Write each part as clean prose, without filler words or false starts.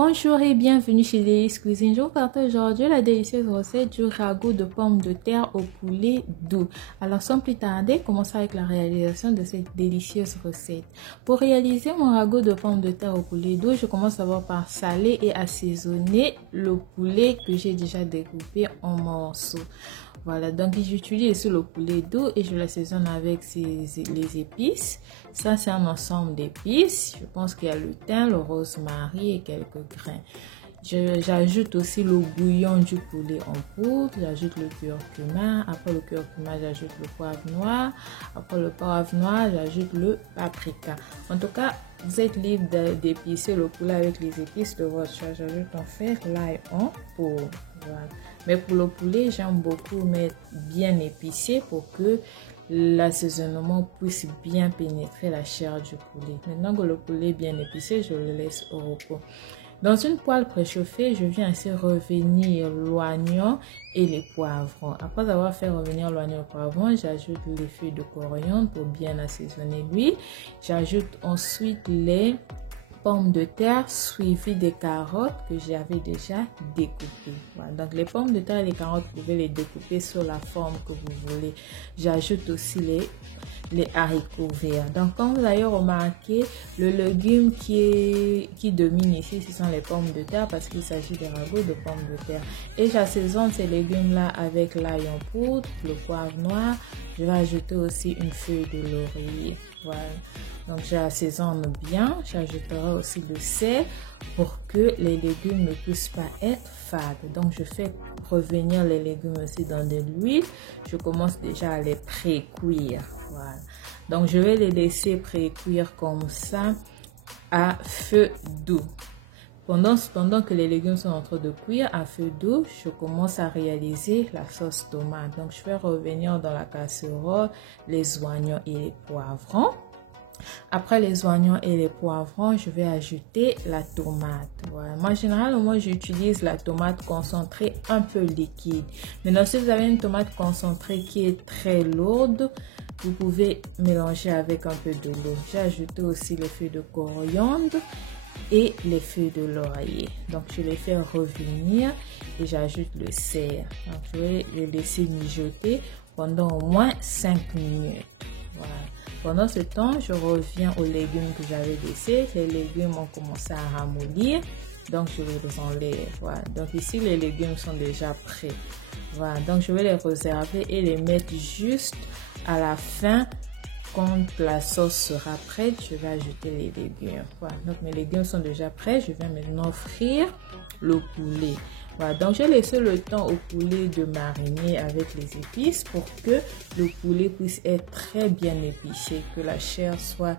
Bonjour et bienvenue chez Délice Cuisine. Je vous partage aujourd'hui la délicieuse recette du ragoût de pommes de terre au poulet doux. Alors sans plus tarder, commençons avec la réalisation de cette délicieuse recette. Pour réaliser mon ragoût de pommes de terre au poulet doux, je commence d'abord par saler et assaisonner le poulet que j'ai déjà découpé en morceaux. Voilà, donc j'utilise le poulet doux et je l'assaisonne avec les épices. Ça, c'est un ensemble d'épices. Je pense qu'il y a le thym, le rosemary et quelques grains. J'ajoute aussi le bouillon du poulet en poudre. J'ajoute le curcuma. Après le curcuma, j'ajoute le poivre noir. Après le poivre noir, j'ajoute le paprika. En tout cas, vous êtes libre d'épicer le poulet avec les épices de votre choix. J'ajoute en fait l'ail en poudre. Voilà. Mais pour le poulet, j'aime beaucoup mettre bien épicé pour que l'assaisonnement puisse bien pénétrer la chair du poulet. Maintenant que le poulet est bien épicé, je le laisse au repos. Dans une poêle préchauffée, je viens ainsi revenir l'oignon et les poivrons. Après avoir fait revenir l'oignon et le poivron, j'ajoute les feuilles de coriandre pour bien assaisonner l'huile. J'ajoute ensuite les pommes de terre suivies des carottes que j'avais déjà découpées. Voilà. Donc les pommes de terre et les carottes, vous pouvez les découper sur la forme que vous voulez. J'ajoute aussi les haricots verts. Donc comme vous avez remarqué, le légume qui domine ici, ce sont les pommes de terre parce qu'il s'agit des ragoûts de pommes de terre. Et j'assaisonne ces légumes-là avec l'ail en poudre, le poivre noir. Je vais ajouter aussi une feuille de laurier. Voilà. Donc j'assaisonne bien. J'ajouterai aussi le sel pour que les légumes ne puissent pas être fades. Donc je fais revenir les légumes aussi dans de l'huile. Je commence déjà à les pré-cuire. Voilà. Donc je vais les laisser pré-cuire comme ça à feu doux. Pendant que les légumes sont en train de cuire à feu doux, je commence à réaliser la sauce tomate. Donc je vais revenir dans la casserole les oignons et les poivrons. Après les oignons et les poivrons, je vais ajouter la tomate. Voilà. Moi, généralement, j'utilise la tomate concentrée un peu liquide. Maintenant, si vous avez une tomate concentrée qui est très lourde, vous pouvez mélanger avec un peu de l'eau. J'ai ajouté aussi les feuilles de coriandre et les feuilles de laurier. Donc, je les fais revenir et j'ajoute le sel. Donc, je vais les laisser mijoter pendant au moins 5 minutes. Voilà. Pendant ce temps, je reviens aux légumes que j'avais laissés. Les légumes ont commencé à ramollir, donc je les enlève. Voilà. Donc ici, les légumes sont déjà prêts. Voilà. Donc je vais les réserver et les mettre juste à la fin. Quand la sauce sera prête, je vais ajouter les légumes. Voilà. Donc mes légumes sont déjà prêts. Je vais maintenant frire le poulet. Voilà, donc j'ai laissé le temps au poulet de mariner avec les épices pour que le poulet puisse être très bien épicé, que la chair soit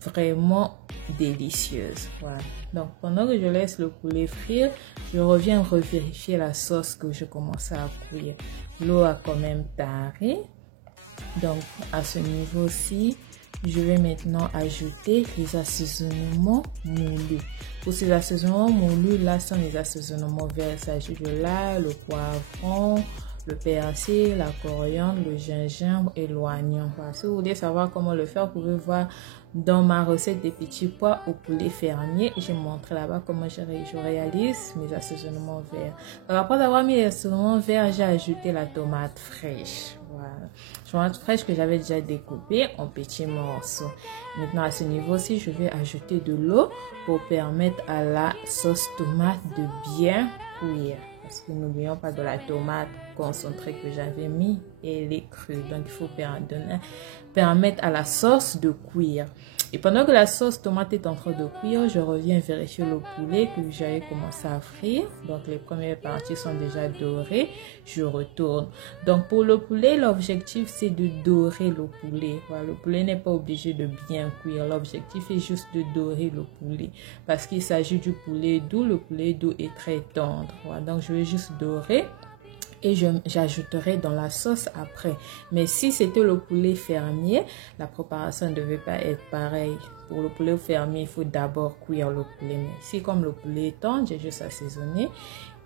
vraiment délicieuse. Voilà. Donc pendant que je laisse le poulet frire, je reviens revérifier la sauce que je commençais à cuire. L'eau a quand même taré. Donc à ce niveau-ci, je vais maintenant ajouter les assaisonnements moulus. Pour ces assaisonnements moulus, là sont les assaisonnements verts. Il s'agit de l'ail, le poivron, le persil, la coriandre, le gingembre et l'oignon. Voilà. Si vous voulez savoir comment le faire, vous pouvez voir dans ma recette des petits pois au poulet fermier. J'ai montré là-bas comment je réalise mes assaisonnements verts. Donc, après avoir mis les assaisonnements verts, j'ai ajouté la tomate fraîche. Voilà. Tomate fraîche que j'avais déjà découpée en petits morceaux. Maintenant, à ce niveau-ci, je vais ajouter de l'eau pour permettre à la sauce tomate de bien cuire. Parce que n'oublions pas de la tomate concentrée que j'avais mis et elle est crue. Donc, il faut permettre à la sauce de cuire. Et pendant que la sauce tomate est en train de cuire, je reviens vérifier le poulet que j'avais commencé à frire. Donc, les premières parties sont déjà dorées. Je retourne. Donc, pour le poulet, l'objectif, c'est de dorer le poulet. Voilà, le poulet n'est pas obligé de bien cuire. L'objectif est juste de dorer le poulet. Parce qu'il s'agit du poulet doux. Le poulet doux est très tendre. Voilà, donc, je vais juste dorer. Et j'ajouterai dans la sauce après. Mais si c'était le poulet fermier, la préparation ne devait pas être pareille. Pour le poulet fermier, il faut d'abord cuire le poulet. Mais si comme le poulet est tendre, j'ai juste assaisonné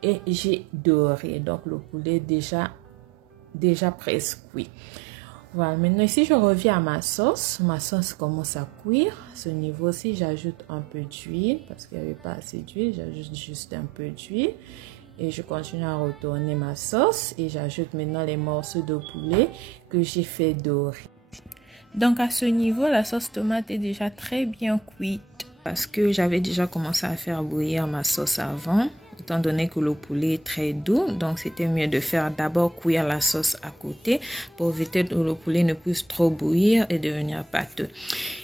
et j'ai doré. Donc le poulet déjà presque cuit. Voilà, maintenant ici je reviens à ma sauce. Ma sauce commence à cuire. À ce niveau-ci, j'ajoute un peu d'huile parce qu'il n'y avait pas assez d'huile. J'ajoute juste un peu d'huile. Et je continue à retourner ma sauce. Et j'ajoute maintenant les morceaux de poulet que j'ai fait dorer. Donc à ce niveau, la sauce tomate est déjà très bien cuite parce que j'avais déjà commencé à faire bouillir ma sauce avant, étant donné que le poulet est très doux. Donc c'était mieux de faire d'abord cuire la sauce à côté pour éviter que le poulet ne puisse trop bouillir et devenir pâteux.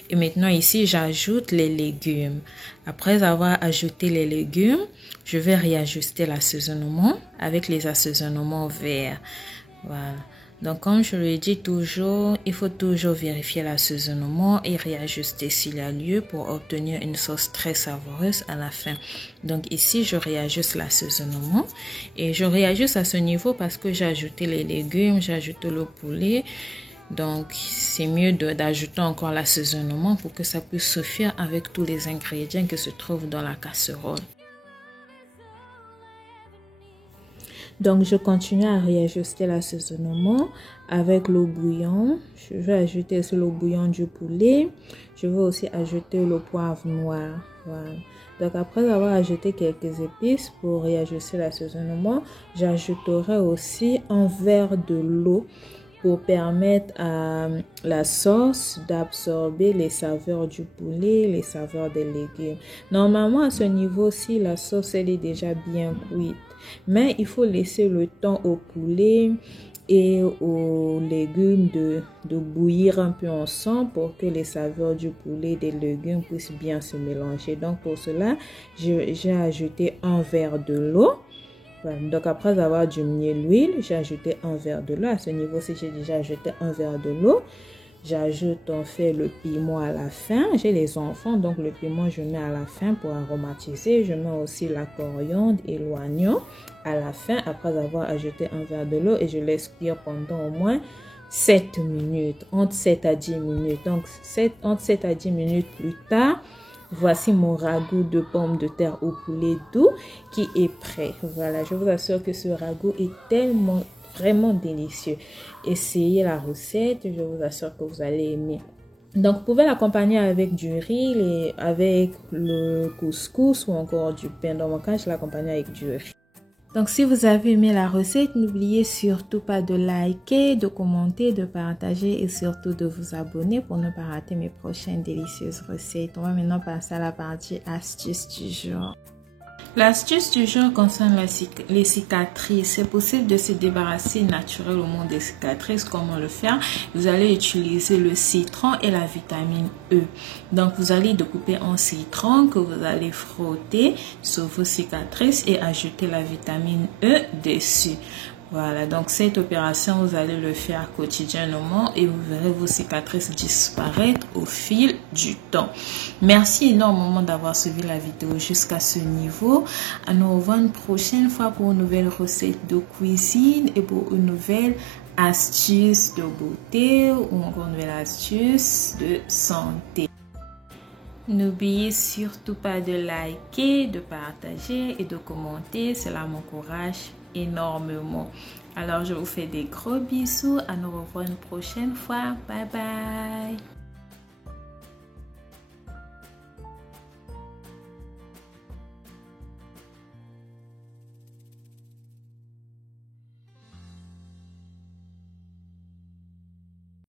Et maintenant ici, j'ajoute les légumes. Après avoir ajouté les légumes, je vais réajuster l'assaisonnement avec les assaisonnements verts. Voilà. Donc, comme je le dis toujours, il faut toujours vérifier l'assaisonnement et réajuster s'il y a lieu pour obtenir une sauce très savoureuse à la fin. Donc, ici, je réajuste l'assaisonnement et je réajuste à ce niveau parce que j'ai ajouté les légumes, j'ai ajouté le poulet. Donc, c'est mieux d'ajouter encore l'assaisonnement pour que ça puisse suffire avec tous les ingrédients qui se trouvent dans la casserole. Donc, je continue à réajuster l'assaisonnement avec l'eau bouillante. Je vais ajouter aussi l'eau bouillante du poulet. Je vais aussi ajouter le poivre noir. Voilà. Donc, après avoir ajouté quelques épices pour réajuster l'assaisonnement, j'ajouterai aussi un verre de l'eau pour permettre à la sauce d'absorber les saveurs du poulet, les saveurs des légumes. Normalement, à ce niveau-ci, la sauce elle est déjà bien cuite. Mais il faut laisser le temps au poulet et aux légumes de bouillir un peu ensemble pour que les saveurs du poulet et des légumes puissent bien se mélanger. Donc pour cela, j'ai ajouté un verre de l'eau. Voilà. Donc après avoir diminué l'huile, j'ai ajouté un verre de l'eau. À ce niveau-ci, j'ai déjà ajouté un verre de l'eau. J'ajoute en fait le piment à la fin. J'ai les enfants, donc le piment je mets à la fin pour aromatiser. Je mets aussi la coriandre et l'oignon à la fin après avoir ajouté un verre de l'eau et je laisse cuire pendant au moins 7 minutes, entre 7 à 10 minutes. Donc entre 7 à 10 minutes plus tard, voici mon ragoût de pommes de terre au poulet doux qui est prêt. Voilà, je vous assure que ce ragoût est tellement vraiment délicieux. Essayez la recette, je vous assure que vous allez aimer. Donc, vous pouvez l'accompagner avec du riz, avec le couscous ou encore du pain. Dans mon cas, je l'accompagne avec du riz. Donc, si vous avez aimé la recette, n'oubliez surtout pas de liker, de commenter, de partager et surtout de vous abonner pour ne pas rater mes prochaines délicieuses recettes. On va maintenant passer à la partie astuce du jour. L'astuce du jour concerne les cicatrices. C'est possible de se débarrasser naturellement des cicatrices. Comment le faire? Vous allez utiliser le citron et la vitamine E. Donc, vous allez découper un citron que vous allez frotter sur vos cicatrices et ajouter la vitamine E dessus. Voilà, donc cette opération, vous allez le faire quotidiennement et vous verrez vos cicatrices disparaître au fil du temps. Merci énormément d'avoir suivi la vidéo jusqu'à ce niveau. À nous revoir une prochaine fois pour une nouvelle recette de cuisine et pour une nouvelle astuce de beauté ou encore une nouvelle astuce de santé. N'oubliez surtout pas de liker, de partager et de commenter. Cela m'encourage énormément. Alors, je vous fais des gros bisous. À nous revoir une prochaine fois. Bye bye.